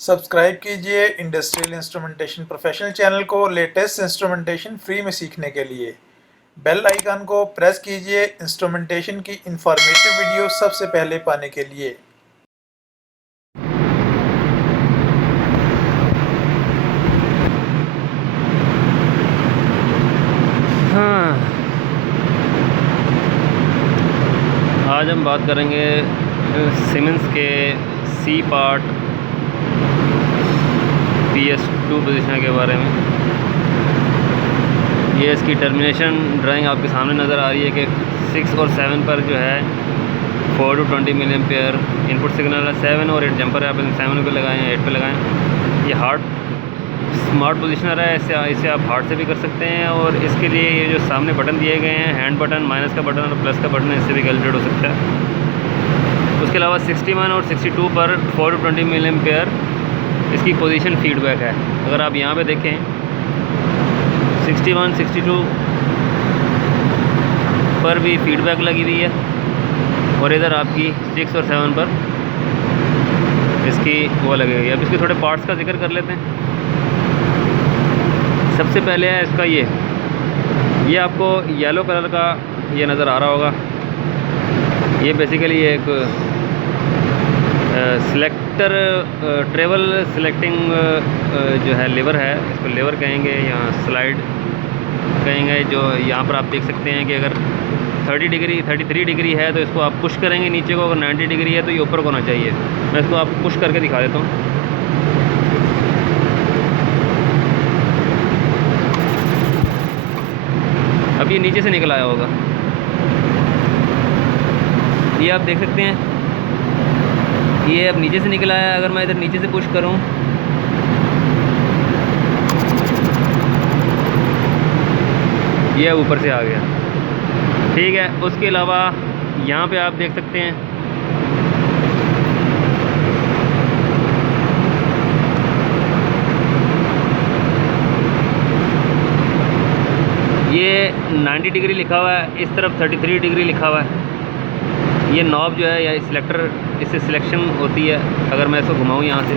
Subscribe कीजिए industrial instrumentation professional channel को latest instrumentation free में सीखने के लिए। बेल आइकन को प्रेस कीजिए इंस्ट्रूमेंटेशन की इंफॉर्मेटिव वीडियो सबसे पहले पाने के लिए। हाँ, आज हम बात करेंगे सीमेंस के सी पार्ट PS2 पोजीशन के बारे में। ये इसकी टर्मिनेशन ड्राइंग आपके सामने नज़र आ रही है कि 6 और 7 पर जो है 4 to 20 milliampere input signal है। 7 और 8 जंपर है, आप 7 पे लगाएं या 8 पे लगाएं। ये हार्ड स्मार्ट पोजीशनर है, इसे आप हार्ड से भी कर सकते हैं। और इसके लिए ये जो सामने बटन दिए गए हैं, हैंड बटन, माइनस का बटन और प्लस का बटन, इससे भी कैलकुलेट हो सकता है। उसके अलावा 61 और 62 पर 4 to 20 मिली एम्पेयर इसकी पोजीशन फीडबैक है। अगर आप यहाँ पे देखें 61, 62 पर भी फीडबैक लगी हुई है और इधर आपकी 6 और 7 पर इसकी वो लगी हुई है। अब इसके थोड़े पार्ट्स का जिक्र कर लेते हैं। सबसे पहले है इसका ये आपको येलो कलर का ये नज़र आ रहा होगा। ये बेसिकली एक सिलेक्टर ट्रेवल सिलेक्टिंग जो है लेवर है, इसको लेवर कहेंगे या स्लाइड कहेंगे। जो यहाँ पर आप देख सकते हैं कि अगर 30 डिग्री 33 डिग्री है तो इसको आप पुश करेंगे नीचे को, अगर 90 डिग्री है तो ये ऊपर को होना चाहिए। मैं इसको आपको पुश करके दिखा देता हूँ। अब ये नीचे से निकल आया होगा, ये आप देख सकते हैं। ये अब नीचे से निकल आया। अगर मैं इधर नीचे से पुश करूं, ये ऊपर से आ गया। ठीक है, उसके अलावा यहाँ पे आप देख सकते हैं ये 90 डिग्री लिखा हुआ है, इस तरफ 33 डिग्री लिखा हुआ है। ये नॉब जो है या सिलेक्टर, इससे सिलेक्शन होती है। अगर मैं इसको घुमाऊँ यहाँ से,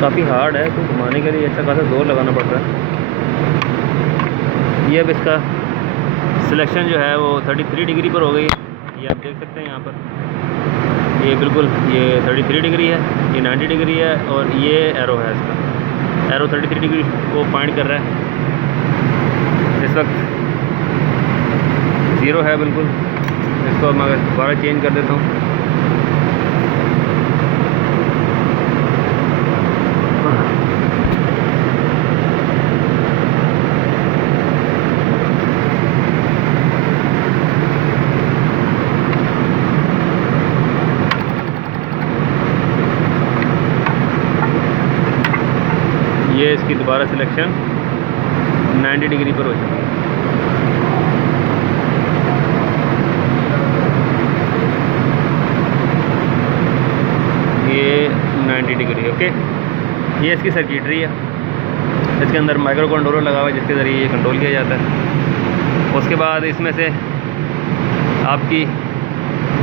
काफ़ी हार्ड है तो घुमाने के लिए अच्छा खासा जोर लगाना पड़ता है। ये अब इसका सिलेक्शन जो है वो 33 डिग्री पर हो गई। ये आप देख सकते हैं यहाँ पर, ये बिल्कुल ये 33 डिग्री है, ये 90 डिग्री है और ये एरो है। इसका एरो 33 डिग्री को पॉइंट कर रहा है। इस वक्त 0 है बिल्कुल। इसको मैं दोबारा चेंज कर देता हूँ। ये इसकी दोबारा सिलेक्शन 90 डिग्री पर हो चुकी है। ये 90 डिग्री ओके। ये इसकी सर्किटरी है। इसके अंदर माइक्रो कंट्रोलर लगा हुआ है जिसके ज़रिए ये कंट्रोल किया जाता है। उसके बाद इसमें से आपकी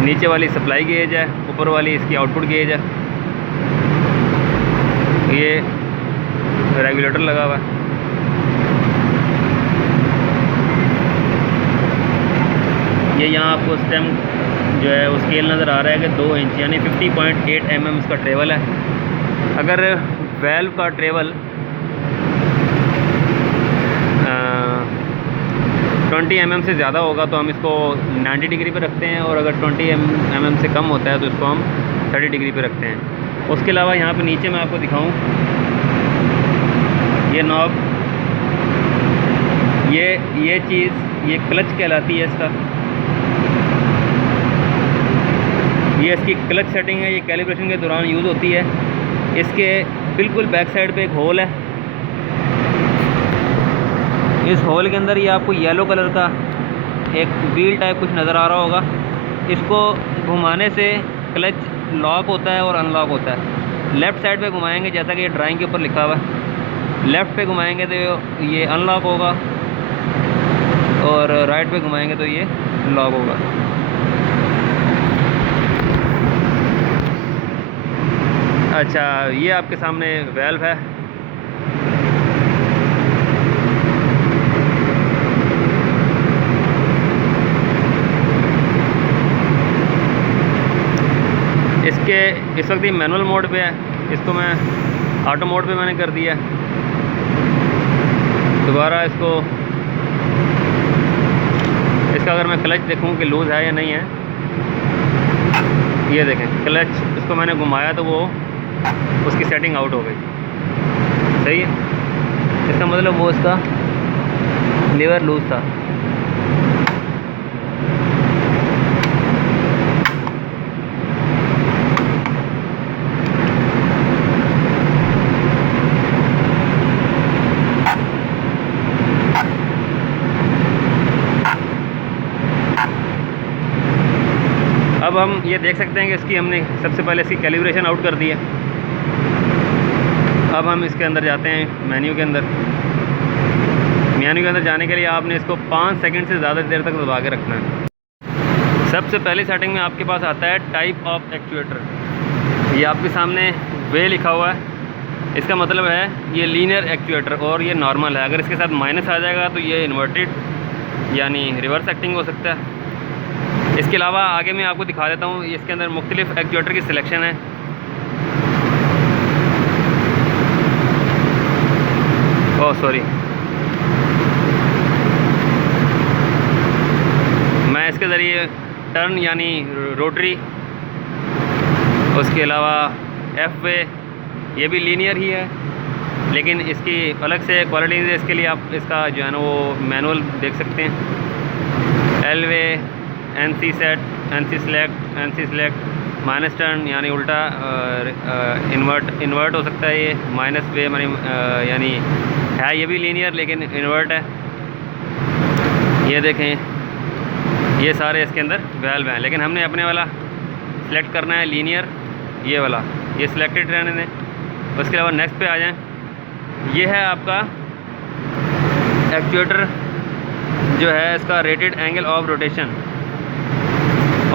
नीचे वाली सप्लाई गेज है, ऊपर वाली इसकी आउटपुट गेज है। ये रेगुलेटर लगा हुआ है। ये यहाँ आपको स्टेम जो है वो स्केल नज़र आ रहा है कि 2 इंच यानी 50.8 mm इसका ट्रेवल है। अगर वेल्व का ट्रेवल 20 mm से ज़्यादा होगा तो हम इसको 90 डिग्री पे रखते हैं, और अगर 20 mm से कम होता है तो इसको हम 30 डिग्री पे रखते हैं। उसके अलावा यहाँ पे नीचे मैं आपको दिखाऊं, ये नॉब, ये चीज़ ये क्लच कहलाती है इसका। ये इसकी क्लच सेटिंग है, ये कैलिब्रेशन के दौरान यूज़ होती है। इसके बिल्कुल बैक साइड पे एक होल है। इस होल के अंदर ये आपको येलो कलर का एक व्हील टाइप कुछ नज़र आ रहा होगा। इसको घुमाने से क्लच लॉक होता है और अनलॉक होता है। लेफ़्ट साइड पे घुमाएंगे जैसा कि ये ड्राइंग के ऊपर लिखा हुआ है, लेफ़्ट पे घुमाएंगे तो ये अनलॉक होगा, और राइट पे घुमाएंगे तो ये लॉक होगा। अच्छा, ये आपके सामने वेल्व है। इसके इस वक्त ये मैनुअल मोड पे है, इसको मैं ऑटो मोड पे मैंने कर दिया। दोबारा इसका अगर मैं क्लच देखूं कि लूज़ है या नहीं है, ये देखें क्लच इसको मैंने घुमाया तो वो उसकी सेटिंग आउट हो गई। सही है, इसका मतलब वो इसका लीवर लूज़ था। अब हम ये देख सकते हैं कि इसकी हमने सबसे पहले इसकी कैलिब्रेशन आउट कर दी है। अब हम इसके अंदर जाते हैं मेन्यू के अंदर। मेन्यू के अंदर जाने के लिए आपने इसको 5 सेकंड से ज़्यादा देर तक दबा के रखना है। सबसे पहली सेटिंग में आपके पास आता है टाइप ऑफ एक्चुएटर। ये आपके सामने वे लिखा हुआ है, इसका मतलब है ये लीनियर एक्चुएटर और ये नॉर्मल है। अगर इसके साथ माइनस आ जाएगा तो ये इन्वर्टेड यानी रिवर्स एक्टिंग हो सकता है। इसके अलावा आगे मैं आपको दिखा देता हूँ, इसके अंदर मुख्तलिफ एक्चुएटर की सिलेक्शन है। ओह सॉरी, मैं इसके ज़रिए टर्न यानी रोटरी, उसके अलावा एफ वे, ये भी लीनियर ही है लेकिन इसकी अलग से क्वालिटीज़ है। इसके लिए आप इसका जो है ना वो मैनुअल देख सकते हैं। L way, N C set, N C select, minus turn यानी उल्टा, इन्वर्ट हो सकता है। ये माइनस वे यानी है ये भी लीनियर लेकिन इन्वर्ट है। ये देखें, ये सारे इसके अंदर वेल्व हैं, लेकिन हमने अपने वाला सेलेक्ट करना है लीनियर, ये वाला, ये सिलेक्टेड रहने दें। उसके अलावा नेक्स्ट पे आ जाएं। ये है आपका एक्चुएटर जो है, इसका rated angle of rotation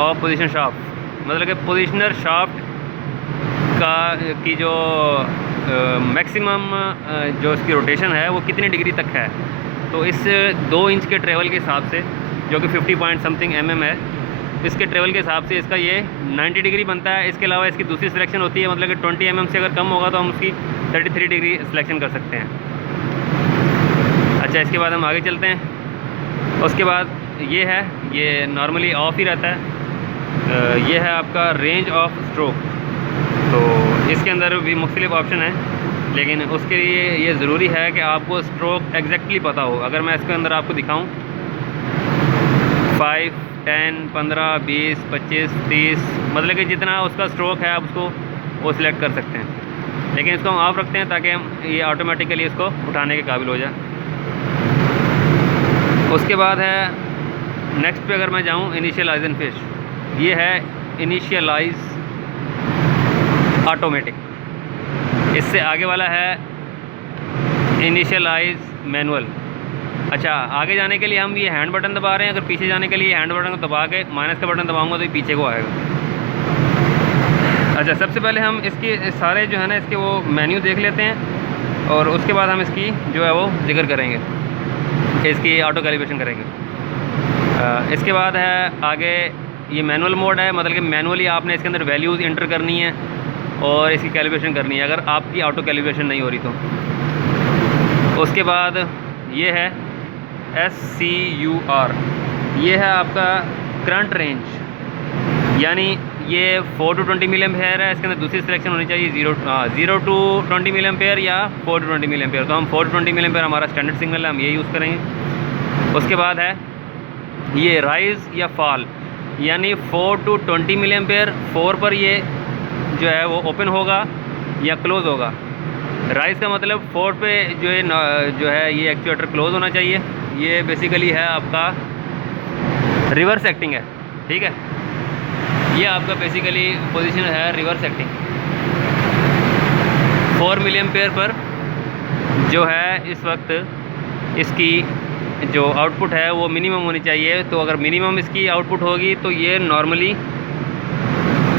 of position shaft, मतलब कि पोजीशनर शाफ्ट की जो मैक्सिमम जो इसकी रोटेशन है वो कितनी डिग्री तक है। तो इस 2 इंच के ट्रेवल के हिसाब से, जो कि 50 पॉइंट समथिंग mm है, इसके ट्रेवल के हिसाब से इसका ये 90 डिग्री बनता है। इसके अलावा इसकी दूसरी सिलेक्शन होती है, मतलब कि 20 mm से अगर कम होगा तो हम उसकी 33 डिग्री सिलेक्शन कर सकते हैं। अच्छा, इसके बाद हम आगे चलते हैं। उसके बाद ये है, ये नॉर्मली ऑफ ही रहता है। ये है आपका रेंज ऑफ स्ट्रोक। तो इसके अंदर भी मुख्तलिफ ऑप्शन है, लेकिन उसके लिए ये ज़रूरी है कि आपको स्ट्रोक एग्जैक्टली पता हो। अगर मैं इसके अंदर आपको दिखाऊं 5, 10, 15, 20, 25, 30, मतलब कि जितना उसका स्ट्रोक है आप उसको वो सिलेक्ट कर सकते हैं, लेकिन इसको हम ऑफ रखते हैं ताकि हम ये ऑटोमेटिकली इसको उठाने के काबिल हो जाए। उसके बाद है नेक्स्ट पे अगर मैं जाऊँ, इनिशियलाइज एंड फिश। ये है इनिशियलाइज ऑटोमेटिक। इससे आगे वाला है इनिशियलाइज मैनुअल। अच्छा, आगे जाने के लिए हम ये हैंड बटन दबा रहे हैं, अगर पीछे जाने के लिए हैंड बटन को दबा के माइनस का बटन दबाऊंगा तो ये पीछे को आएगा। अच्छा, सबसे पहले हम इसके सारे जो है ना इसके वो मेन्यू देख लेते हैं, और उसके बाद हम इसकी जो है वो जिक्र करेंगे, इसकी ऑटो कैलिब्रेशन करेंगे। इसके बाद है आगे ये मैनुअल मोड है, मतलब कि मैनुअली आपने इसके अंदर वैल्यूज़ इंटर करनी है और इसकी कैलिब्रेशन करनी है अगर आपकी ऑटो कैलिब्रेशन नहीं हो रही तो। उसके बाद ये है SCUR, ये है आपका करंट रेंज, यानी ये 4 to 20 मिली एम्पेयर है। इसके अंदर दूसरी सिलेक्शन होनी चाहिए 0 to 20 मिली एम्पेयर या 4 to 20 मिली एम्पेयर। तो हम 4 to 20 मिली एम्पेयर हमारा स्टैंडर्ड सिग्नल है, हम ये यूज़ करेंगे। उसके बाद है ये राइज़ या फॉल, यानी 4 to 20 मिली एम्पेयर 4 पर ये जो है वो ओपन होगा या क्लोज़ होगा। राइज़ का मतलब 4 पे जो है ये एक्चुएटर क्लोज़ होना चाहिए। ये बेसिकली है आपका रिवर्स एक्टिंग है, ठीक है। ये आपका बेसिकली पोजीशन है रिवर्स एक्टिंग। 4 मिली एम्पेयर पर जो है इस वक्त इसकी जो आउटपुट है वो मिनिमम होनी चाहिए। तो अगर मिनिमम इसकी आउटपुट होगी तो ये नॉर्मली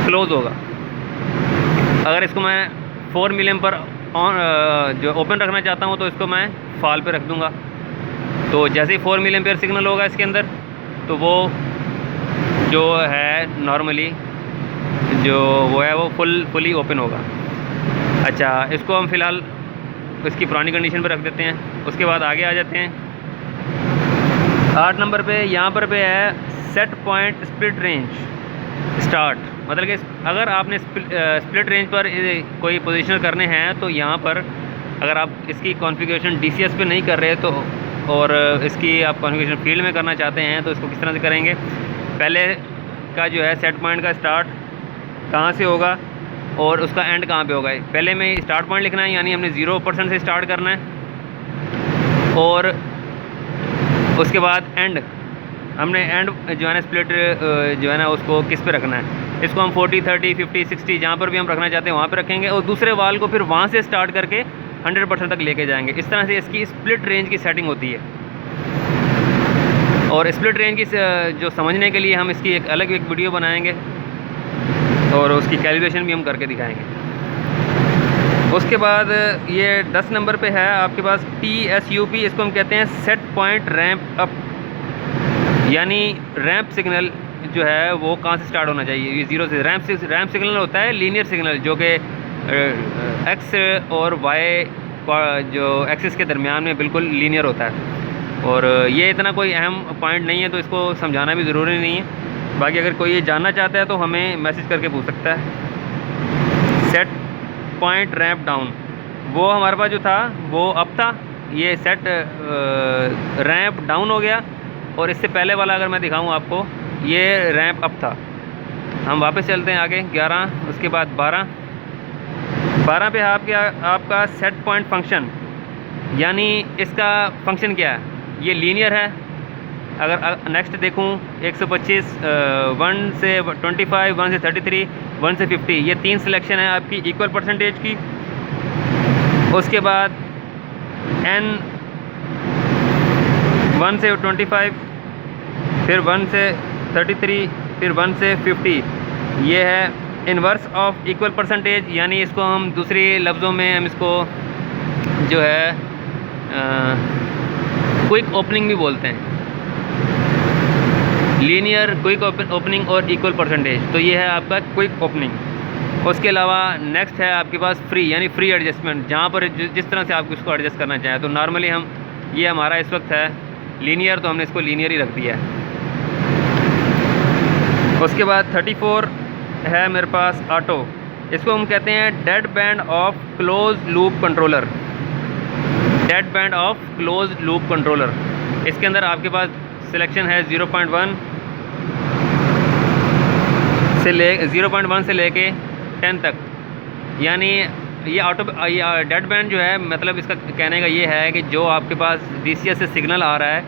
क्लोज़ होगा। अगर इसको मैं 4 मिली एम्पेयर जो ओपन रखना चाहता हूँ तो इसको मैं फॉल पे रख दूँगा। तो जैसे ही 4 मिली एम्पेयर सिग्नल होगा इसके अंदर तो वो जो है नॉर्मली जो वो है वो फुली ओपन होगा। अच्छा, इसको हम फ़िलहाल इसकी पुरानी कंडीशन पर रख देते हैं। उसके बाद आगे आ जाते हैं 8 नंबर पे। यहाँ पर पे है set point split range start, मतलब कि अगर आपने स्प्लिट रेंज पर कोई पोजीशनर करने हैं तो यहाँ पर अगर आप इसकी कॉन्फ़िगरेशन DCS पे नहीं कर रहे तो और इसकी आप कॉन्फ़िगरेशन फील्ड में करना चाहते हैं तो इसको किस तरह से करेंगे। पहले का जो है सेट पॉइंट का स्टार्ट कहाँ से होगा और उसका एंड कहाँ पे होगा। पहले में स्टार्ट पॉइंट लिखना है, यानी हमने 0% से स्टार्ट करना है और उसके बाद एंड हमने एंड जो है ना स्प्लिट जो है ना उसको किस पे रखना है। इसको हम 40, 30, 50, 60 जहाँ पर भी हम रखना चाहते हैं वहाँ पे रखेंगे और दूसरे वाल को फिर वहाँ से स्टार्ट करके 100% तक लेके जाएंगे। इस तरह से इसकी स्प्लिट रेंज की सेटिंग होती है। और स्प्लिट रेंज की जो समझने के लिए हम इसकी एक अलग एक वीडियो बनाएंगे और उसकी कैलिब्रेशन भी हम करके दिखाएंगे। उसके बाद ये 10 नंबर पे है आपके पास TSUP, इसको हम कहते हैं सेट पॉइंट रैंप अप, यानी रैंप सिग्नल जो है वो कहाँ से स्टार्ट होना चाहिए। ये 0 से रैंप सिग्नल होता है लीनियर सिग्नल, जो कि X और Y जो एक्सिस के दरमियान में बिल्कुल लीनियर होता है। और ये इतना कोई अहम पॉइंट नहीं है तो इसको समझाना भी ज़रूरी नहीं है। बाकी अगर कोई ये जानना चाहता है तो हमें मैसेज करके पूछ सकता है। सेट पॉइंट रैंप डाउन वो हमारे पास जो था वो अप था, ये सेट रैंप डाउन हो गया। और इससे पहले वाला अगर मैं दिखाऊं आपको ये रैंप अप था। हम वापस चलते हैं आगे 11, उसके बाद 12 पे आपका सेट पॉइंट फंक्शन, यानी इसका फंक्शन क्या है। ये लीनियर है। अगर नेक्स्ट देखूं 125, 1 से 25, 1 से 33, 1 से 50, ये 3 सिलेक्शन है आपकी इक्वल परसेंटेज की। उसके बाद N 1 से 25, फिर 1 से 33, फिर 1 से 50, ये है इन्वर्स ऑफ इक्वल परसेंटेज, यानी इसको हम दूसरे लफ्ज़ों में हम इसको जो है क्विक ओपनिंग भी बोलते हैं। लीनियर, क्विक ओपनिंग और इक्वल परसेंटेज, तो ये है आपका क्विक ओपनिंग। उसके अलावा नेक्स्ट है आपके पास फ्री, यानी फ्री एडजस्टमेंट, जहाँ पर जिस तरह से आप इसको एडजस्ट करना चाहें। तो नॉर्मली हम ये हमारा इस वक्त है लीनियर, तो हमने इसको लीनियर ही रख दिया है। उसके बाद 34 है मेरे पास ऑटो, इसको हम कहते हैं dead band of close loop controller. Dead band of close loop controller, इसके अंदर आपके पास सिलेक्शन है 0.1 से लेके 10 तक, यानी ये डेड बैंड जो है, मतलब इसका कहने का ये है कि जो आपके पास DCS से सिग्नल आ रहा है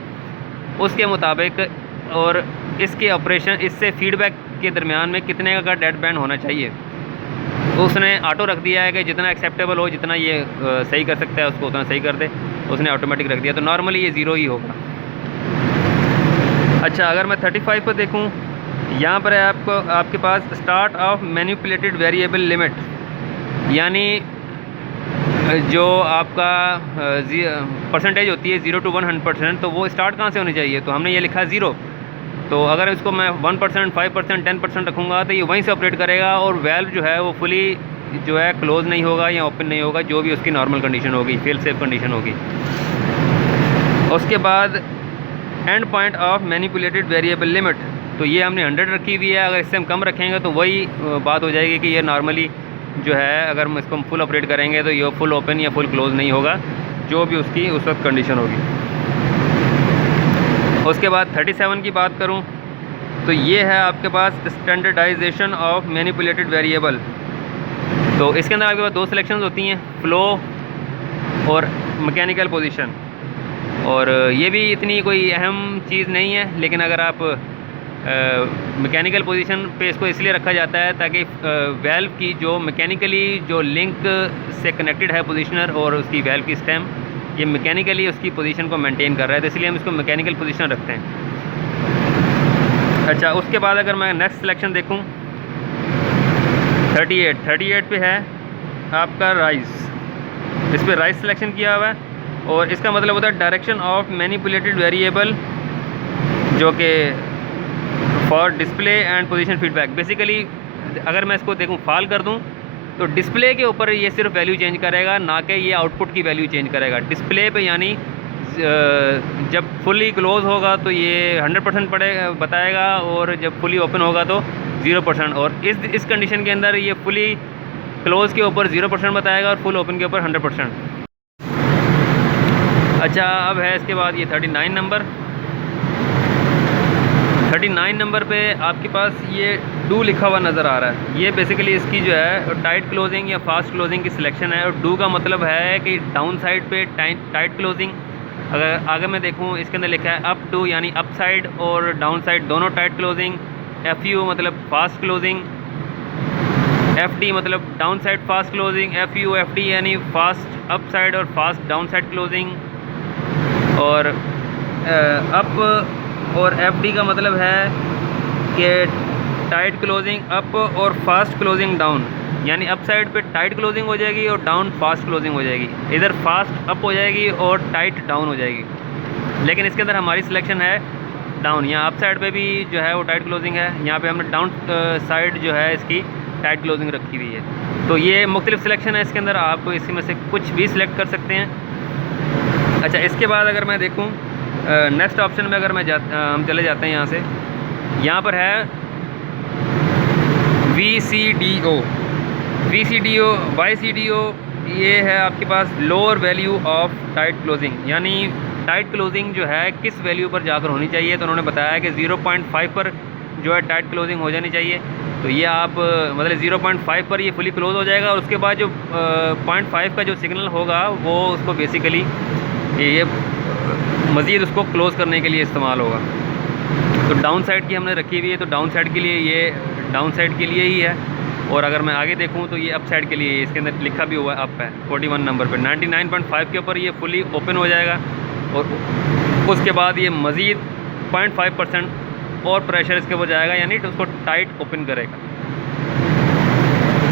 उसके मुताबिक और इसके ऑपरेशन, इससे फीडबैक के दरमियान में कितने का डेड बैंड होना चाहिए। तो उसने ऑटो रख दिया है कि जितना एक्सेप्टेबल हो, जितना ये सही कर सकता है उसको उतना सही कर दे, उसने ऑटोमेटिक रख दिया। तो नॉर्मली ये 0 ही होगा। अच्छा, अगर मैं 35 पर देखूं, यहाँ पर है आपके पास start of manipulated variable limit, यानी जो आपका परसेंटेज होती है 0 to 100%, तो वो स्टार्ट कहाँ से होनी चाहिए। तो हमने ये लिखा 0, तो अगर इसको मैं 1%, 5%, 10% रखूँगा तो ये वहीं से ऑपरेट करेगा और वेल्व जो है वो फुली जो है क्लोज़ नहीं होगा या ओपन नहीं होगा, जो भी उसकी नॉर्मल कंडीशन होगी, फेल सेफ कंडीशन होगी। उसके बाद and point of manipulated variable limit, तो ये हमने 100 रखी हुई है। अगर इससे हम कम रखेंगे तो वही बात हो जाएगी कि ये नॉर्मली जो है अगर हम इसको फुल ऑपरेट करेंगे तो ये फुल ओपन या फुल क्लोज़ नहीं होगा, जो भी उसकी उस वक्त कंडीशन होगी। उसके बाद 37 की बात करूं तो ये है आपके पास स्टैंडर्डाइजेशन ऑफ मैनिपुलेटेड वेरिएबल। तो इसके अंदर आपके पास दो सिलेक्शंस होती हैं, फ़्लो और मैकेनिकल पोजीशन। और ये भी इतनी कोई अहम चीज़ नहीं है, लेकिन अगर आप मैकेनिकल पोजीशन पे इसको इसलिए रखा जाता है ताकि वेल्व की जो मैकेनिकली जो लिंक से कनेक्टेड है पोजीशनर और उसकी वेल्व की स्टेम, ये मैकेनिकली उसकी पोजीशन को मेंटेन कर रहा है, तो इसलिए हम इसको मैकेनिकल पोजीशन रखते हैं। अच्छा, उसके बाद अगर मैं नेक्स्ट सिलेक्शन देखूं 38 पे है आपका राइस, इस पर राइस सिलेक्शन किया हुआ है और इसका मतलब होता है डायरेक्शन ऑफ मैनिपुलेटेड वेरिएबल, जो कि for display and position feedback. Basically अगर मैं इसको देखूं फॉल कर दूं तो डिस्प्ले के ऊपर ये सिर्फ वैल्यू चेंज करेगा, ना कि ये आउटपुट की वैल्यू चेंज करेगा। डिस्प्ले पे यानी जब फुली क्लोज होगा तो ये 100% बताएगा और जब फुली ओपन होगा तो 0%। और इस कंडीशन के अंदर ये फुली क्लोज के ऊपर 0% बताएगा और फुल ओपन के ऊपर 100%। अच्छा, अब है इसके बाद ये 39 नंबर पे आपके पास ये डू लिखा हुआ नज़र आ रहा है। ये बेसिकली इसकी जो है टाइट क्लोजिंग या फास्ट क्लोजिंग की सिलेक्शन है। और डू का मतलब है कि डाउन साइड पे टाइट क्लोजिंग। अगर आगे मैं देखूँ इसके अंदर लिखा है अप डू यानी अप साइड और डाउन साइड दोनों टाइट क्लोजिंग। एफ यू मतलब फास्ट क्लोजिंग। एफ डी मतलब down side fast closing. F U F D यानी फास्ट अप साइड और फास्ट डाउन साइड क्लोजिंग। और अप और एफ डी का मतलब है कि टाइट क्लोजिंग अप और फास्ट क्लोजिंग डाउन, यानी अप साइड पे टाइट क्लोजिंग हो जाएगी और डाउन फास्ट क्लोजिंग हो जाएगी। इधर फास्ट अप हो जाएगी और टाइट डाउन हो जाएगी। लेकिन इसके अंदर हमारी सिलेक्शन है डाउन। यहाँ अप साइड पे भी जो है वो टाइट क्लोजिंग है, यहाँ पे हमने डाउन साइड जो है इसकी टाइट क्लोजिंग रखी हुई है। तो ये मुख्तलिफ सिलेक्शन है इसके अंदर, आप इसी में से कुछ भी सिलेक्ट कर सकते हैं। अच्छा, इसके बाद अगर मैं देखूँ नेक्स्ट ऑप्शन में अगर हम चले जाते हैं यहाँ से, यहाँ पर है VCDO, YCDO ये है आपके पास lower value of tight closing, यानी टाइट क्लोजिंग जो है किस वैल्यू पर जाकर होनी चाहिए। तो उन्होंने बताया कि 0.5 पर जो है टाइट क्लोजिंग हो जानी चाहिए। तो ये आप मतलब 0.5 पर ये फुली क्लोज हो जाएगा और उसके बाद जो 0.5 का जो सिग्नल होगा वो उसको बेसिकली ये मज़ीद उसको क्लोज़ करने के लिए इस्तेमाल होगा। तो डाउन साइड की हमने रखी हुई है, तो डाउन साइड के लिए ये डाउन साइड के लिए ही है। और अगर मैं आगे देखूं तो ये अप साइड के लिए, इसके अंदर लिखा भी हुआ है अप है 41 नंबर पे। 99.5 के ऊपर ये फुली ओपन हो जाएगा और उसके बाद ये मज़ीद 0.5% और प्रेशर इसके ऊपर जाएगा, यानी तो उसको टाइट ओपन करेगा।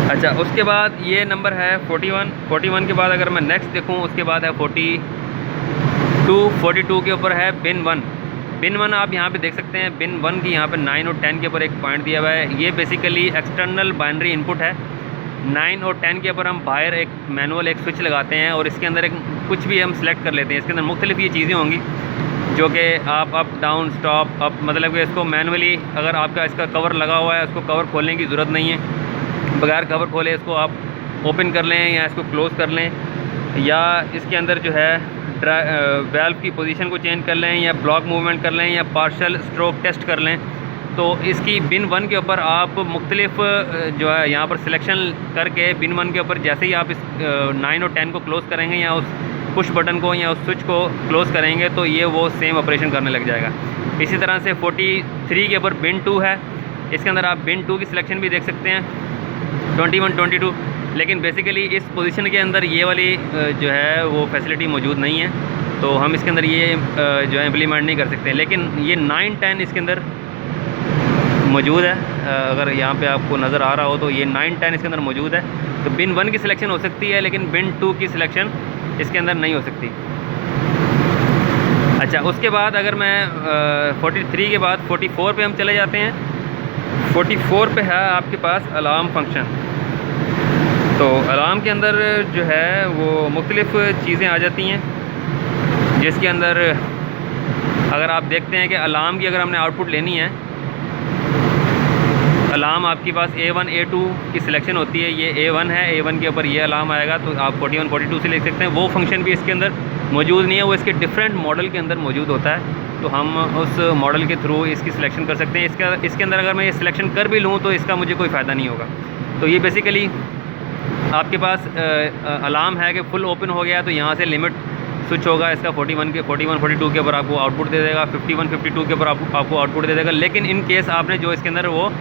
अच्छा, उसके बाद ये नंबर है 41 के बाद अगर मैं नेक्स्ट देखूँ उसके बाद है 42 के ऊपर है बिन 1 आप यहाँ पे देख सकते हैं। बिन 1 की यहाँ पे 9 और 10 के ऊपर एक पॉइंट दिया हुआ है। ये बेसिकली एक्सटर्नल बाइनरी इनपुट है। 9 और 10 के ऊपर हम बाहर एक मैनुअल एक स्विच लगाते हैं और इसके अंदर एक कुछ भी हम सेलेक्ट कर लेते हैं। इसके अंदर मुख्तलिफ ये चीज़ें होंगी जो कि आप अप डाउन स्टॉप अप, मतलब कि इसको मैनुअली अगर आपका इसका कवर लगा हुआ है उसको कवर खोलने की ज़रूरत नहीं है। बगैर कवर खोले इसको आप ओपन कर लें या इसको क्लोज़ कर लें, या इसके अंदर जो है वेल्व की पोजीशन को चेंज कर लें या ब्लॉक मूवमेंट कर लें या पार्शल स्ट्रोक टेस्ट कर लें। तो इसकी बिन 1 के ऊपर आप मुख्तलिफ जो है यहाँ पर सिलेक्शन करके बिन 1 के ऊपर जैसे ही आप इस 9 और 10 को क्लोज़ करेंगे या उस पुश बटन को या उस स्विच को क्लोज़ करेंगे तो ये वो सेम ऑपरेशन करने लग जाएगा। इसी तरह से 43 के ऊपर बिन 2 है। इसके अंदर आप बिन 2 की सिलेक्शन भी देख सकते हैं 21, 22। लेकिन बेसिकली इस पोजीशन के अंदर ये वाली जो है वो फैसिलिटी मौजूद नहीं है, तो हम इसके अंदर ये जो है इम्प्लीमेंट नहीं कर सकते। लेकिन ये 9, 10 इसके अंदर मौजूद है। अगर यहाँ पे आपको नज़र आ रहा हो तो ये 9, 10 इसके अंदर मौजूद है। तो बिन 1 की सिलेक्शन हो सकती है लेकिन बिन 2 की सिलेक्शन इसके अंदर नहीं हो सकती। अच्छा, उसके बाद अगर मैं 43 के बाद 44 पे हम चले जाते हैं। 44 पे है आपके पास अलार्म फंक्शन। तो अलार्म के अंदर जो है वो मुख्तलिफ़ चीज़ें आ जाती हैं, जिसके अंदर अगर आप देखते हैं कि अलार्म की अगर हमने आउटपुट लेनी है, अलार्म आपके पास A1 A2 की सिलेक्शन होती है। ये A1 है, A1 के ऊपर ये अलार्म आएगा, तो आप 41 42 से ले सकते हैं। वो फंक्शन भी इसके अंदर मौजूद नहीं है, वो इसके डिफरेंट मॉडल के अंदर मौजूद होता है। तो हम उस मॉडल के थ्रू इसकी सिलेक्शन कर सकते हैं। इसके अंदर अगर मैं ये सिलेक्शन कर भी लूँ तो इसका मुझे कोई फ़ायदा नहीं होगा। तो ये बेसिकली आपके पास अलार्म है कि फुल ओपन हो गया, तो यहाँ से लिमिट स्विच होगा इसका 41 42 के ऊपर आपको आउटपुट दे देगा, 51 52 के ऊपर आपको आउटपुट दे देगा। लेकिन इन केस आपने जो इसके अंदर वो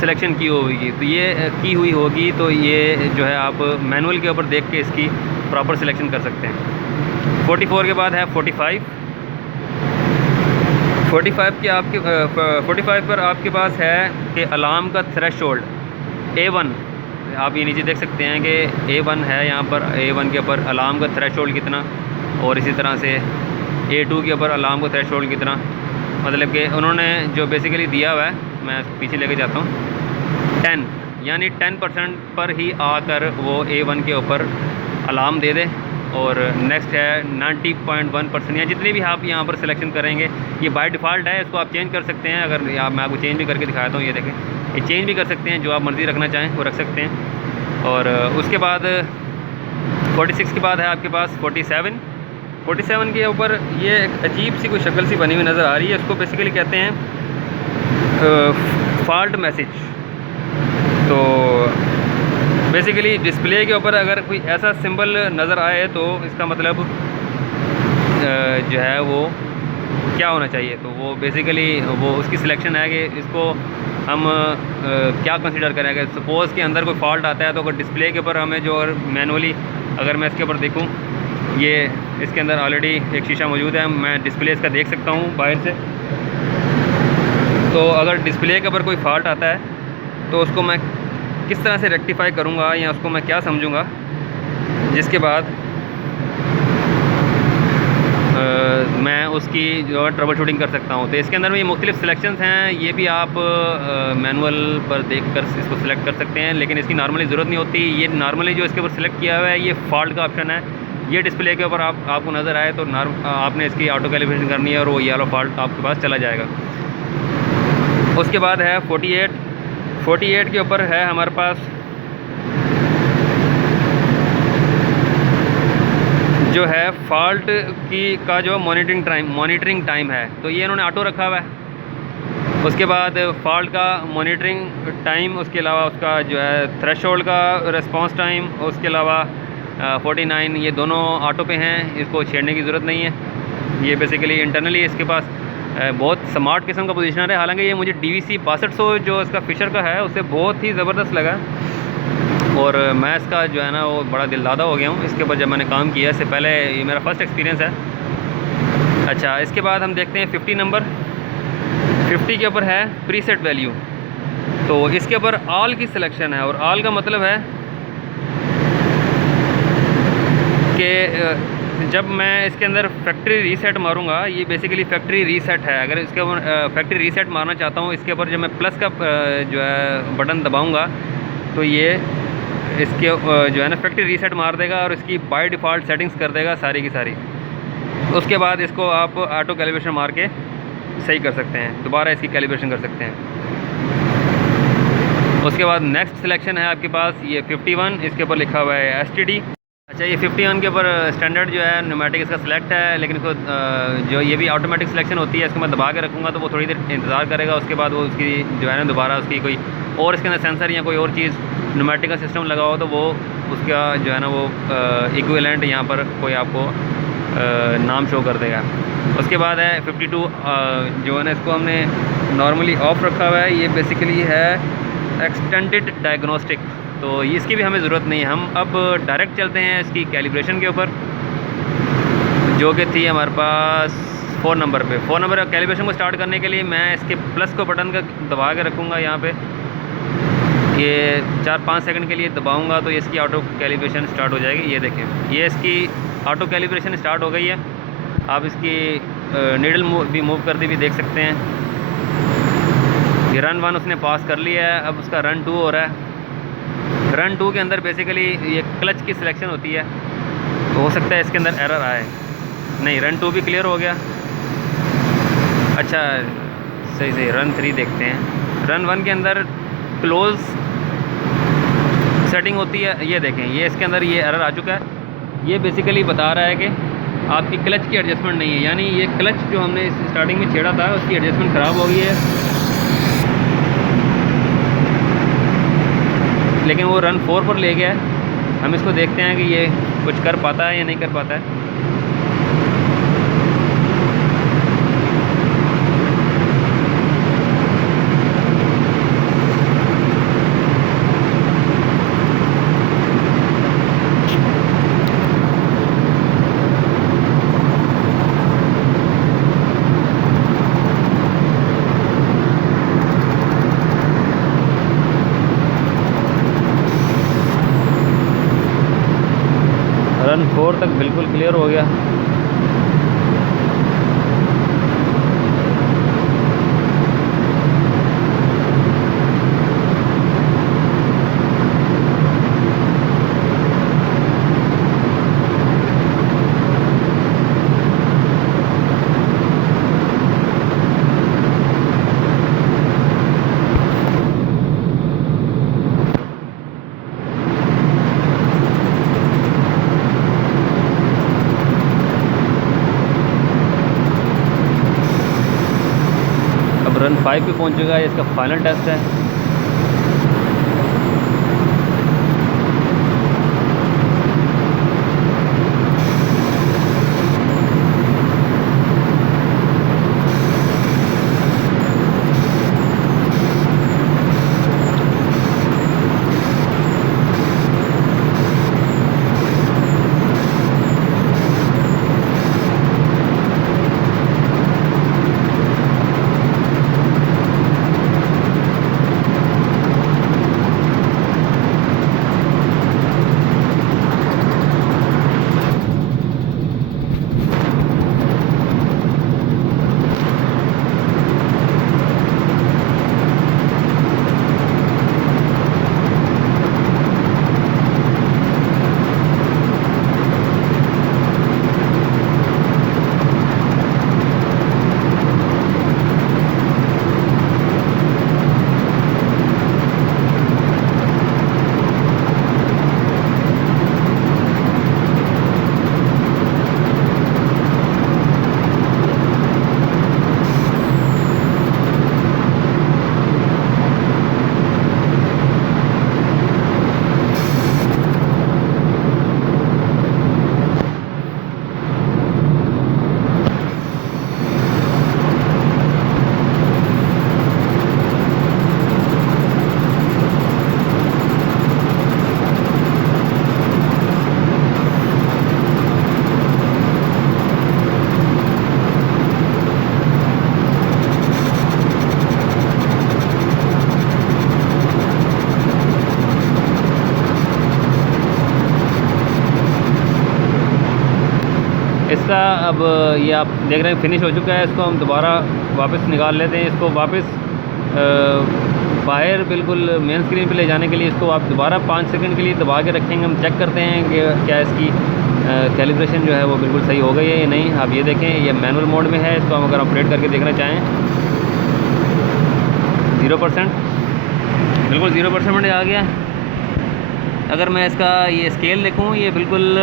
सिलेक्शन की होगी, तो ये की हुई होगी, तो ये जो है आप मैनुअल के ऊपर देख के इसकी प्रॉपर सिलेक्शन कर सकते हैं। 44 के बाद है 45 के आपके 45 पर आपके पास है कि अलार्म का थ्रेशोल्ड A1। आप ये नीचे देख सकते हैं कि A1 है, यहाँ पर A1 के ऊपर अलार्म का थ्रेशोल्ड कितना, और इसी तरह से A2 के ऊपर अलार्म का थ्रेशोल्ड कितना। मतलब कि उन्होंने जो बेसिकली दिया हुआ है, मैं पीछे लेके जाता हूँ, 10 यानी 10% पर ही आकर वो A1 के ऊपर अलार्म दे दे। और नेक्स्ट है 90.1%, या जितनी भी आप यहाँ पर सिलेक्शन करेंगे, ये बाय डिफ़ॉल्ट है, इसको आप चेंज कर सकते हैं। अगर मैं आपको चेंज भी करके दिखाता हूँ, ये देखें, ये चेंज भी कर सकते हैं, जो आप मर्ज़ी रखना चाहें वो रख सकते हैं। और उसके बाद 46 के बाद है आपके पास 47 के ऊपर ये एक अजीब सी कोई शक्ल सी बनी हुई नज़र आ रही है। इसको बेसिकली कहते हैं फॉल्ट मैसेज। तो बेसिकली डिस्प्ले के ऊपर अगर कोई ऐसा सिंबल नज़र आए तो इसका मतलब जो है वो क्या होना चाहिए। तो वो बेसिकली वो उसकी सिलेक्शन है कि इसको हम क्या कंसिडर करेंगे। सपोज़ के अंदर कोई फॉल्ट आता है, तो अगर डिस्प्ले के ऊपर हमें जो मैनुअली अगर मैं इसके ऊपर देखूं, ये इसके अंदर ऑलरेडी एक शीशा मौजूद है, मैं डिस्प्ले इसका देख सकता हूँ बाहर से। तो अगर डिस्प्ले के ऊपर कोई फॉल्ट आता है तो उसको मैं किस तरह से रेक्टिफाई करूँगा, या उसको मैं क्या समझूँगा, जिसके बाद मैं उसकी जो ट्रबल शूटिंग कर सकता हूँ। तो इसके अंदर भी मुख्तलिफ़ सिलेक्शंस हैं, ये भी आप मैनुअल पर देखकर इसको सिलेक्ट कर सकते हैं, लेकिन इसकी नॉर्मली ज़रूरत नहीं होती। ये नॉर्मली जो इसके ऊपर सिलेक्ट किया हुआ है, ये फॉल्ट का ऑप्शन है। ये डिस्प्ले के ऊपर आपको नज़र आए तो आपने इसकी ऑटो कैलिब्रेशन करनी है, और वो येलो फॉल्ट आपके पास चला जाएगा। उसके बाद है 48 के ऊपर है हमारे पास जो है फॉल्ट का जो मॉनिटरिंग टाइम है, तो ये इन्होंने ऑटो रखा हुआ है। उसके बाद फॉल्ट का मॉनिटरिंग टाइम, उसके अलावा उसका जो है थ्रेशोल्ड का रिस्पांस टाइम, उसके अलावा 49, ये दोनों ऑटो पे हैं, इसको छेड़ने की ज़रूरत नहीं है। ये बेसिकली इंटरनली इसके पास बहुत स्मार्ट किस्म का पोजीशनर है। हालांकि ये मुझे DVC 6200 जो इसका फिशर का है उससे बहुत ही ज़बरदस्त लगा, और मैं इसका जो है ना वो बड़ा दिलदादा हो गया हूँ इसके ऊपर। जब मैंने काम किया इससे पहले, ये मेरा फर्स्ट एक्सपीरियंस है। अच्छा, इसके बाद हम देखते हैं 50 नंबर। 50 के ऊपर है प्रीसेट वैल्यू। तो इसके ऊपर ऑल की सिलेक्शन है, और ऑल का मतलब है कि जब मैं इसके अंदर फैक्ट्री रीसेट मारूंगा, ये बेसिकली फैक्ट्री रीसेट है। अगर इसके ऊपर फैक्ट्री रीसेट मारना चाहता हूँ, इसके ऊपर जब मैं प्लस का जो है बटन दबाऊंगा, तो ये इसके जो है ना फैक्ट्री रीसेट मार देगा, और इसकी बाय डिफ़ॉल्ट सेटिंग्स कर देगा सारी की सारी। उसके बाद इसको आप ऑटो कैलिब्रेशन मार के सही कर सकते हैं, दोबारा इसकी कैलिब्रेशन कर सकते हैं। उसके बाद नेक्स्ट सिलेक्शन है आपके पास ये 51, इसके ऊपर लिखा हुआ है STD। अच्छा, ये 51 के ऊपर स्टैंडर्ड जो है न्यूमेटिक इसका सिलेक्ट है, लेकिन इसको जो ये भी ऑटोमेटिक सिलेक्शन होती है, इसको मैं दबा के रखूँगा तो वो थोड़ी देर इंतज़ार करेगा। उसके बाद वो उसकी जो है ना दोबारा उसकी कोई और इसके अंदर सेंसर या कोई और चीज़ न्यूमेटिक का सिस्टम लगा हो, तो वो उसका जो है ना वो इक्विवेलेंट यहाँ पर कोई आपको नाम शो कर देगा। उसके बाद है 52, जो है ना इसको हमने नॉर्मली ऑफ रखा हुआ है। ये बेसिकली है एक्सटेंडेड डायग्नोस्टिक, तो इसकी भी हमें ज़रूरत नहीं है। हम अब डायरेक्ट चलते हैं इसकी कैलिब्रेशन के ऊपर, जो कि थी हमारे पास 4 नंबर पे। 4 नंबर कैलिब्रेशन को स्टार्ट करने के लिए मैं इसके प्लस को बटन का दबा के रखूँगा यहाँ पे, ये 4-5 सेकंड के लिए दबाऊँगा तो इसकी ऑटो कैलिब्रेशन स्टार्ट हो जाएगी। ये देखें, ये इसकी ऑटो कैलिब्रेशन स्टार्ट हो गई है। आप इसकी नीडल भी मूव करती भी देख सकते हैं। ये रन 1 उसने पास कर लिया है, अब उसका रन 2 हो रहा है। रन 2 के अंदर बेसिकली ये क्लच की सिलेक्शन होती है, तो हो सकता है इसके अंदर एरर आए। नहीं, रन 2 भी क्लियर हो गया। अच्छा, सही सही। रन 3 देखते हैं। रन 1 के अंदर क्लोज सेटिंग होती है, ये देखें, ये इसके अंदर ये एरर आ चुका है। ये बेसिकली बता रहा है कि आपकी क्लच की एडजस्टमेंट नहीं है, यानी ये क्लच जो हमने स्टार्टिंग में छेड़ा था उसकी एडजस्टमेंट ख़राब हो गई है। लेकिन वो रन 4 पर ले गया है। हम इसको देखते हैं कि ये कुछ कर पाता है या नहीं कर पाता है। रन 4 तक बिल्कुल क्लियर हो गया। अब रन 5 पे पहुंच चुका है, इसका फाइनल टेस्ट है। इसका अब ये आप देख रहे हैं फिनिश हो चुका है। इसको हम दोबारा वापस निकाल लेते हैं। इसको वापस बाहर बिल्कुल मेन स्क्रीन पे ले जाने के लिए इसको आप दोबारा 5 सेकंड के लिए दबा के रखेंगे। हम चेक करते हैं कि क्या इसकी कैलिब्रेशन जो है वो बिल्कुल सही हो गई है या नहीं। आप ये देखें, ये मैनुअल मोड में है। इसको हम अगर ऑपरेट करके देखना चाहें, 0%, बिल्कुल 0% आ गया। अगर मैं इसका ये स्केल देखूँ, ये बिल्कुल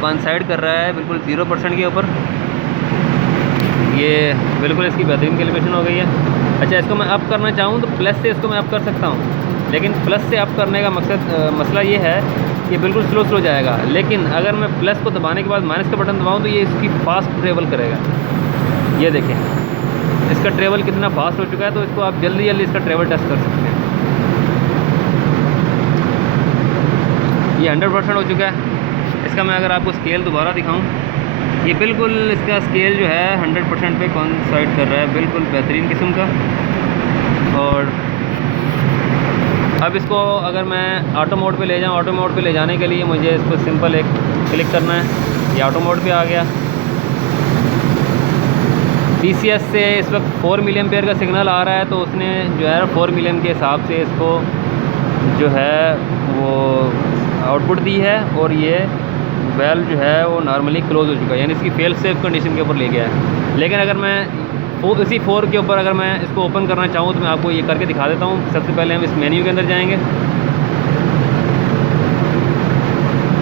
कॉइंसाइड कर रहा है बिल्कुल 0% के ऊपर। ये बिल्कुल इसकी बेहतरीन कैलिब्रेशन हो गई है। अच्छा, इसको मैं अप करना चाहूँ तो प्लस से इसको मैं अप कर सकता हूँ, लेकिन प्लस से अप करने का मसला ये है कि बिल्कुल स्लो जाएगा। लेकिन अगर मैं प्लस को दबाने के बाद माइनस का बटन दबाऊँ तो ये इसकी फास्ट ट्रेवल करेगा। ये देखें, इसका ट्रेवल कितना फास्ट हो चुका है। तो इसको आप जल्दी इसका ट्रेवल टेस्ट कर सकते हैं। ये 100% हो चुका है। इसका मैं अगर आपको स्केल दोबारा दिखाऊं, ये बिल्कुल इसका स्केल जो है 100% पे कॉइंसाइड कर रहा है, बिल्कुल बेहतरीन किस्म का। और अब इसको अगर मैं ऑटो मोड पे ले जाऊं, ऑटो मोड पे ले जाने के लिए मुझे इसको सिंपल एक क्लिक करना है। ये ऑटो मोड पे आ गया। DCS से इस वक्त 4 मिलियन पेयर का सिग्नल आ रहा है, तो उसने जो है 4 मिलियन के हिसाब से इसको जो है वो आउटपुट दी है, और ये वेल्व जो है वो नॉर्मली क्लोज हो चुका है, यानी इसकी फेल सेफ कंडीशन के ऊपर ले गया है। लेकिन अगर मैं इसी 4 के ऊपर अगर मैं इसको ओपन करना चाहूँ तो मैं आपको ये करके दिखा देता हूँ। सबसे पहले हम इस मेन्यू के अंदर जाएंगे।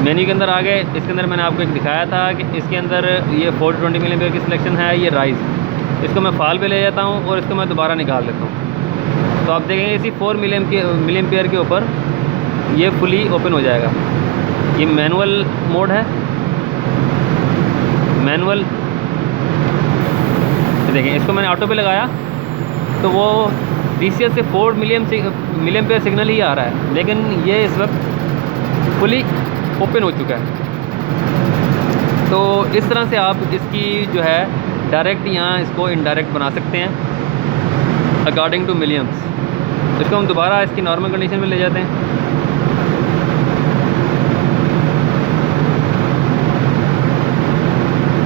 मेन्यू के अंदर आ गए। इसके अंदर मैंने आपको एक दिखाया था कि इसके अंदर ये 420 मिलियन पेयर की सिलेक्शन है, ये राइस। इसको मैं फाल पे ले जाता हूँ और इसको मैं दोबारा निकाल देता हूँ, तो आप देखेंगे इसी 4 मिलियन पेयर के ऊपर ये फुली ओपन हो जाएगा। ये मैनुअल मोड है, मैनुअल। देखें, इसको मैंने ऑटो पे लगाया तो वो DCS से 4 मिलियन पेयर सिग्नल ही आ रहा है, लेकिन ये इस वक्त फुली ओपन हो चुका है। तो इस तरह से आप इसकी जो है डायरेक्ट यहाँ इसको इनडायरेक्ट बना सकते हैं अकॉर्डिंग टू मिलियंस। इसको हम दोबारा इसकी नॉर्मल कंडीशन में ले जाते हैं।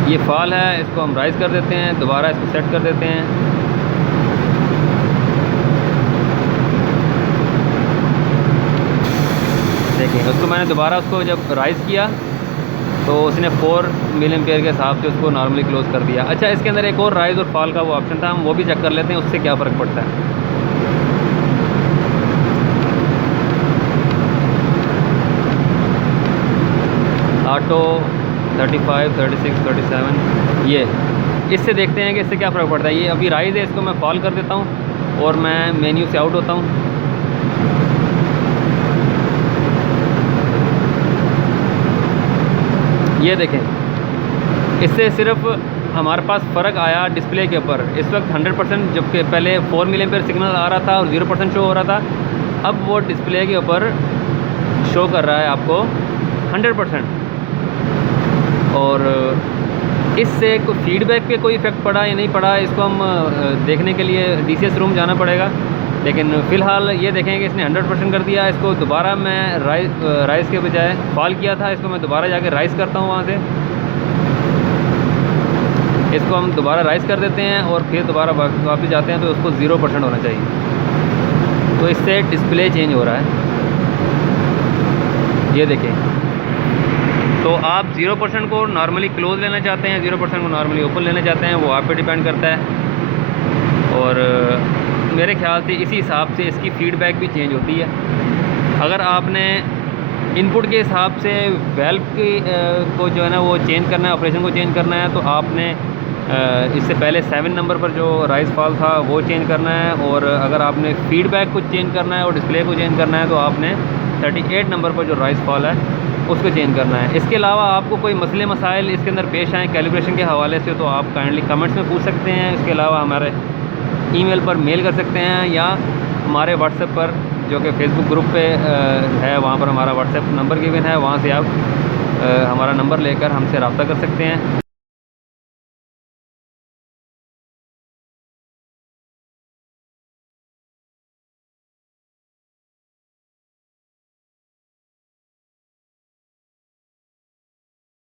ये फॉल है, इसको हम राइज कर देते हैं, दोबारा इसको सेट कर देते हैं। देखिए, उसको मैंने दोबारा उसको जब राइज किया तो उसने 4 मिलियन पेयर के हिसाब से उसको नॉर्मली क्लोज कर दिया। अच्छा, इसके अंदर एक और राइज और फॉल का वो ऑप्शन था, हम वो भी चेक कर लेते हैं उससे क्या फ़र्क पड़ता है। ऑटो 35, 36, 37, ये इससे देखते हैं कि इससे क्या फ़र्क पड़ता है। ये अभी राइज है, इसको मैं फॉल कर देता हूँ और मैं मेन्यू से आउट होता हूँ। ये देखें, इससे सिर्फ हमारे पास फ़र्क आया डिस्प्ले के ऊपर। इस वक्त 100%, जबकि पहले 4 मिलियन पेयर सिग्नल आ रहा था और 0% शो हो रहा था, अब वो डिस्प्ले के ऊपर शो कर रहा है आपको 100%। और इससे कोई फीडबैक पे कोई इफ़ेक्ट पड़ा या नहीं पड़ा, इसको हम देखने के लिए DCS रूम जाना पड़ेगा। लेकिन फ़िलहाल ये देखें कि इसने 100% कर दिया। इसको दोबारा मैं राइस के बजाय फॉल किया था, इसको मैं दोबारा जाके राइस करता हूँ वहाँ से। इसको हम दोबारा राइस कर देते हैं और फिर दोबारा वापस जाते हैं, तो उसको 0% होना चाहिए। तो इससे डिस्प्ले चेंज हो रहा है, ये देखें। तो आप 0% को नॉर्मली क्लोज लेना चाहते हैं, 0% को नॉर्मली ओपन लेना चाहते हैं, वो आप पे डिपेंड करता है। और मेरे ख्याल से इसी हिसाब से इसकी फ़ीडबैक भी चेंज होती है। अगर आपने इनपुट के हिसाब से वेल्व की को जो है ना वो चेंज करना है, ऑपरेशन को चेंज करना है, तो आपने इससे पहले 7 नंबर पर जो राइज फॉल था वो चेंज करना है। और अगर आपने फ़ीडबैक को चेंज करना है और डिस्प्ले को चेंज करना है, तो आपने 38 नंबर पर जो राइज फॉल है उसको चेंज करना है। इसके अलावा आपको कोई मसले मसाइल इसके अंदर पेश आएँ कैलिब्रेशन के हवाले से, तो आप काइंडली कमेंट्स में पूछ सकते हैं। इसके अलावा हमारे ईमेल पर मेल कर सकते हैं, या हमारे व्हाट्सएप पर, जो कि फेसबुक ग्रुप पे है, वहाँ पर हमारा व्हाट्सएप नंबर गिवन है, वहाँ से आप हमारा नंबर लेकर हमसे रब्ता कर सकते हैं।